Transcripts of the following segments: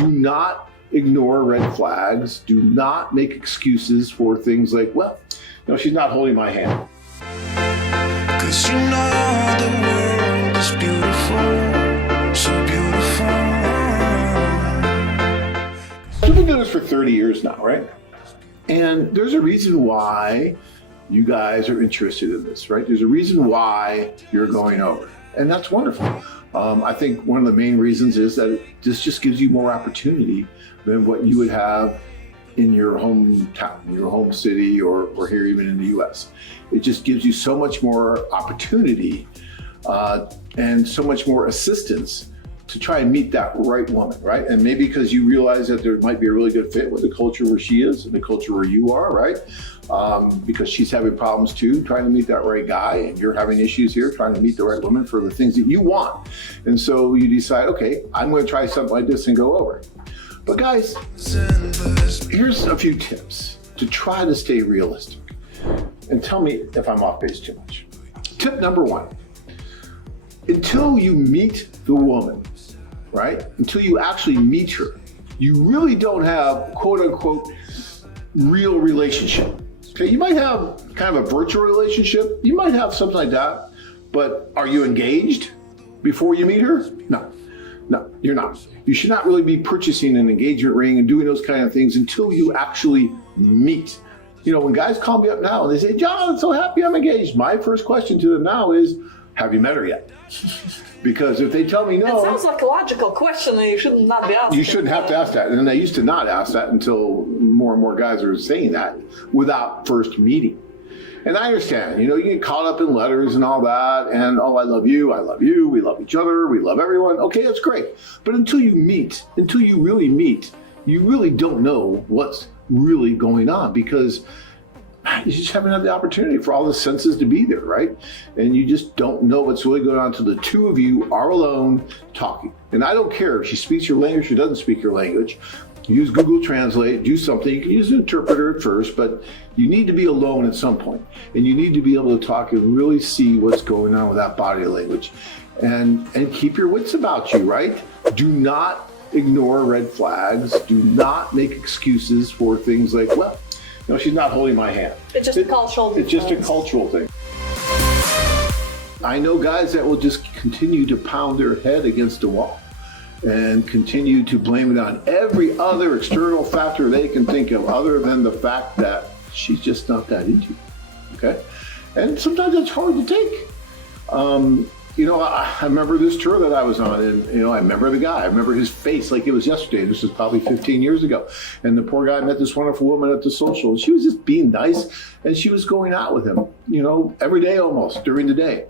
Do not ignore red flags. Do not make excuses for things like, well, she's not holding my hand. 'Cause you know the world is beautiful, so beautiful. So we've been doing this for 30 years now, right? And there's a reason why you guys are interested in this, right? There's a reason why you're going over. And that's wonderful. I think one of the main reasons is that this just gives you more opportunity than what you would have in your hometown, your home city, or here even in the US. It just gives you so much more opportunity and so much more assistance to try and meet that right woman, right? And maybe because you realize that there might be a really good fit with the culture where she is and the culture where you are, right? Because she's having problems too, trying to meet that right guy, and you're having issues here, trying to meet the right woman for the things that you want. And so you decide, okay, I'm gonna try something like this and go over it. But guys, here's a few tips to try to stay realistic. And tell me if I'm off base too much. Tip number one, until you meet the woman, right? Until you actually meet her, you really don't have quote unquote real relationship. Okay, you might have kind of a virtual relationship. You might have something like that, but are you engaged before you meet her? No, you're not. You should not really be purchasing an engagement ring and doing those kind of things until you actually meet. When guys call me up now and they say, John, I'm so happy I'm engaged. My first question to them now is, have you met her yet? Because if they tell me no. It sounds like a logical question and you should not be asking. You shouldn't have to ask that. And I used to not ask that until more and more guys are saying that without first meeting. And I understand, you get caught up in letters and all that, and oh, I love you, we love each other, we love everyone. Okay, that's great. But until you really meet, you really don't know what's really going on, because you just haven't had the opportunity for all the senses to be there, right? And you just don't know what's really going on until the two of you are alone talking. And I don't care if she speaks your language or doesn't speak your language. Use Google Translate, do something. You can use an interpreter at first, but you need to be alone at some point. And you need to be able to talk and really see what's going on with that body language. And keep your wits about you, right? Do not ignore red flags. Do not make excuses for things like, well, she's not holding my hand. It's just a cultural thing. It's just a cultural thing. I know guys that will just continue to pound their head against the wall and continue to blame it on every other external factor they can think of other than the fact that she's just not that into you, okay? And sometimes it's hard to take. I remember this tour that I was on, and I remember the guy. I remember his face like it was yesterday. This was probably 15 years ago. And the poor guy met this wonderful woman at the social, and she was just being nice, and she was going out with him, every day almost during the day,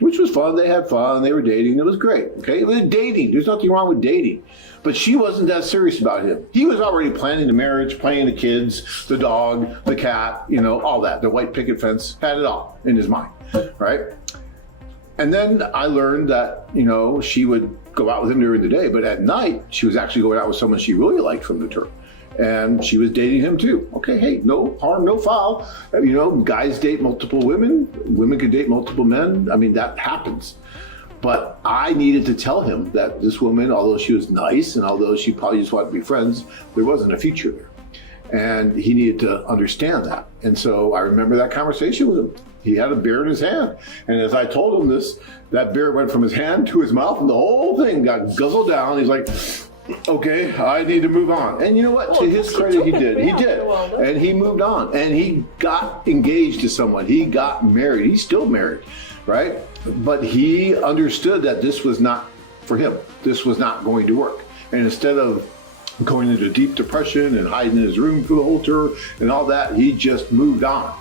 which was fun. They had fun. They were dating. It was great. Okay, it was dating. There's nothing wrong with dating, but she wasn't that serious about him. He was already planning the marriage, planning the kids, the dog, the cat, all that. The white picket fence, had it all in his mind, right? And then I learned that, she would go out with him during the day, but at night, she was actually going out with someone she really liked from the tour. And she was dating him too. Okay, hey, no harm, no foul. Guys date multiple women. Women can date multiple men. I mean, that happens. But I needed to tell him that this woman, although she was nice and although she probably just wanted to be friends, there wasn't a future there. And he needed to understand that. And so I remember that conversation with him. He had a beer in his hand. And as I told him this, that beer went from his hand to his mouth and the whole thing got guzzled down. He's like, okay, I need to move on. And you know what? To his credit, he did. He did. And he moved on. And he got engaged to someone. He got married. He's still married, right? But he understood that this was not for him. This was not going to work. And instead of going into deep depression and hiding in his room for the whole tour and all that, he just moved on.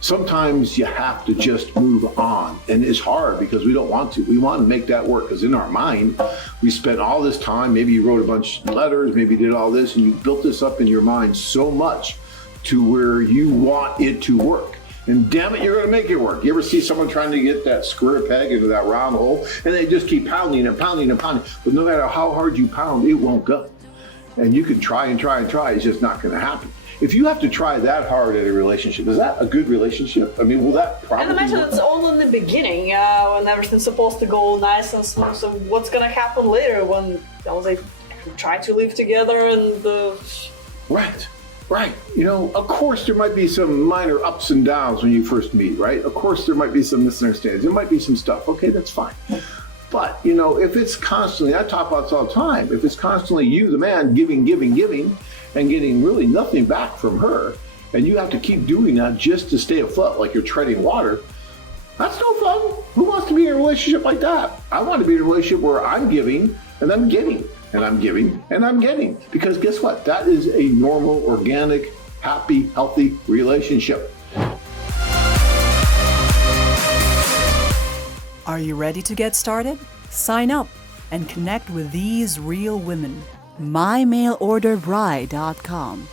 Sometimes you have to just move on, and it's hard because we don't want to. We want to make that work because in our mind, we spent all this time, maybe you wrote a bunch of letters, maybe you did all this, and you built this up in your mind so much to where you want it to work. And damn it, you're gonna make it work. You ever see someone trying to get that square peg into that round hole, and they just keep pounding and pounding and pounding, but no matter how hard you pound, it won't go. And you can try and try and try, it's just not gonna happen. If you have to try that hard at a relationship, is that a good relationship? I mean, will that probably And imagine it's all in the beginning, when everything's supposed to go nice and smooth. So what's gonna happen later when, I was like, try to live together and Right, right. You know, of course there might be some minor ups and downs when you first meet, right? Of course there might be some misunderstandings. There might be some stuff. Okay, that's fine. But, you know, if it's constantly, I talk about this all the time, if it's constantly you, the man, giving, and getting really nothing back from her, and you have to keep doing that just to stay afloat, like you're treading water, that's no fun. Who wants to be in a relationship like that? I want to be in a relationship where I'm giving and I'm getting, and I'm giving and I'm getting. Because guess what? That is a normal, organic, happy, healthy relationship. Are you ready to get started? Sign up and connect with these real women. mymailorderbride.com